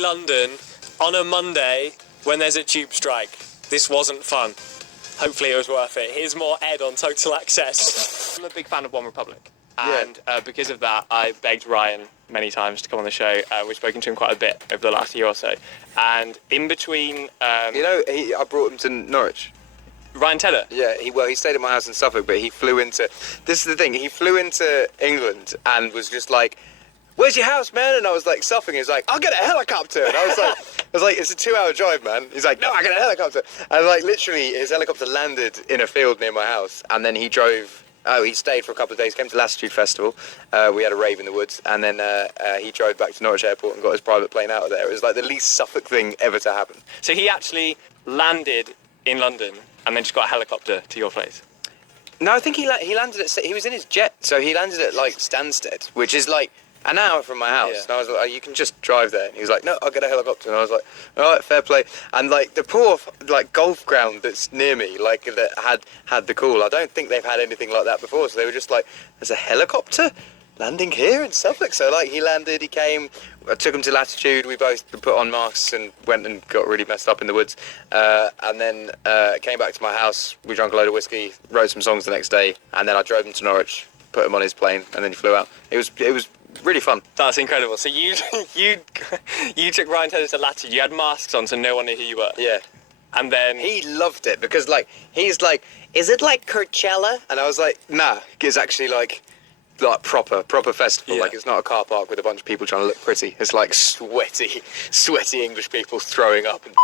London on a Monday when there's a tube strike. This wasn't fun. Hopefully it was worth it. Here's more Ed on Total Access. I'm a big fan of One Republic, and because of that I begged Ryan many times to come on the show. We've spoken to him quite a bit over the last year or so, and in between... I brought him to Norwich. Ryan Tedder? Yeah, he stayed at my house in Suffolk, but he flew into... This is the thing, he flew into England and was just like, "Where's your house, man?" And I was like, Suffolk. He was like, "I'll get a helicopter." And I was like, "It's a 2-hour drive, man." He's like, "No, I get a helicopter." And like, literally, his helicopter landed in a field near my house, and then he drove... he stayed for a couple of days, came to Latitude Festival. We had a rave in the woods, and then he drove back to Norwich Airport and got his private plane out of there. It was like the least Suffolk thing ever to happen. So he actually landed in London and then just got a helicopter to your place? No, I think he landed at... He was in his jet, so he landed at like Stansted, which is like an hour from my house. Yeah. And I was like, "Oh, you can just drive there." And he was like, "No, I'll get a helicopter." And I was like, "All right, fair play." And like the poor like golf ground that's near me, like that had the call. I don't think they've had anything like that before. So they were just like, "There's a helicopter landing here in Suffolk." So like he landed, he came, I took him to Latitude. We both put on masks and went and got really messed up in the woods. And then came back to my house. We drank a load of whiskey, wrote some songs the next day, and then I drove him to Norwich, put him on his plane, and then he flew out. It was really fun. That's incredible. So you took Ryan Tedder to Latitude. You had masks on, so no one knew who you were. Yeah. And then He loved it because like he's like, "Is it like Coachella?" And I was like, "Nah, it's actually like proper festival. Yeah. Like it's not a car park with a bunch of people trying to look pretty. It's like sweaty English people throwing up and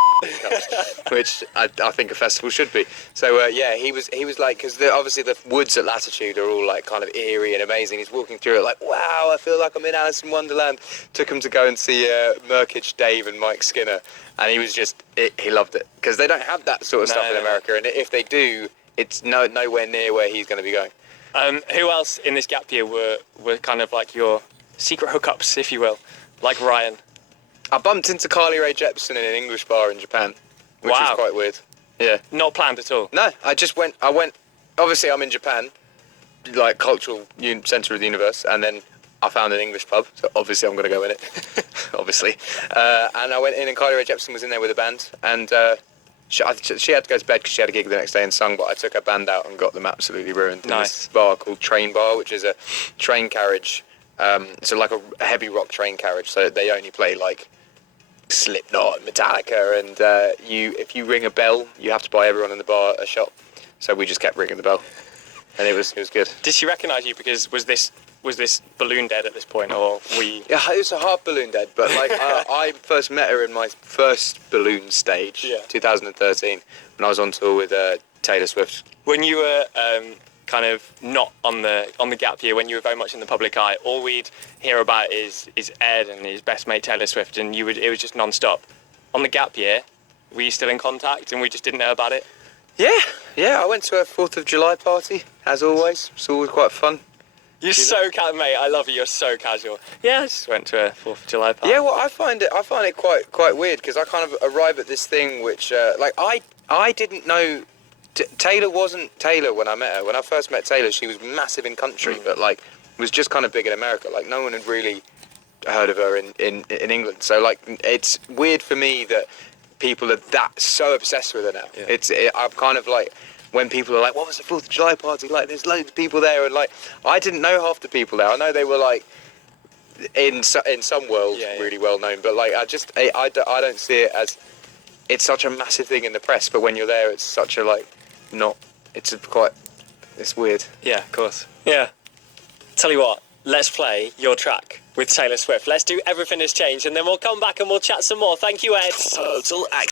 which I think a festival should be." So yeah, he was like, because obviously the woods at Latitude are all like kind of eerie and amazing. He's walking through it like, "Wow, I feel like I'm in Alice in Wonderland." Took him to go and see Murkage Dave and Mike Skinner, and he was just he loved it because they don't have that sort of stuff in America, and if they do, it's nowhere near where he's going to be going. who else in this gap year were kind of like your secret hookups, if you will, like Ryan? I bumped into Carly Rae Jepsen in an English bar in Japan, which Wow. was quite weird. Yeah. Not planned at all. No, I went, obviously I'm in Japan, like cultural centre of the universe, and then I found an English pub, so obviously I'm going to go in it, obviously. And I went in and Carly Rae Jepsen was in there with a band, and she had to go to bed because she had a gig the next day and sung, but I took her band out and got them absolutely ruined. Nice. In this bar called Train Bar, which is a train carriage, so like a heavy rock train carriage, so they only play like Slipknot and Metallica, and if you ring a bell, you have to buy everyone in the bar a shot. So we just kept ringing the bell, and it was good. Did she recognise you? Because was this balloon dead at this point, or were you... Yeah, it was a half balloon dead, but like I first met her in my first balloon stage, 2013, when I was on tour with Taylor Swift. When you were kind of not on the gap year, when you were very much in the public eye, all we'd hear about is Ed and his best mate Taylor Swift, and it was just non-stop. On the gap year, were you still in contact and we just didn't know about it? Yeah, I went to a 4th of July party, as always. It's always quite fun. You're so mate. I love you. You're so casual. Yeah, I just went to a 4th of July party. Yeah, well, I find it quite weird because I kind of arrive at this thing which, like, I didn't know. Taylor wasn't Taylor when I met her. When I first met Taylor, she was massive in country, but like was just kind of big in America. Like no one had really heard of her in England. So like it's weird for me that people are so obsessed with her now. Yeah. I'm kind of like, when people are like, "What was the 4th of July party like?" There's loads of people there, and like I didn't know half the people there. I know they were like in some worlds really well known, but like I don't see it as, it's such a massive thing in the press, but when you're there, it's such a like not. It's weird. Yeah, of course. Yeah. Tell you what, let's play your track with Taylor Swift. Let's do Everything Has Changed, and then we'll come back and we'll chat some more. Thank you, Ed. Total Access.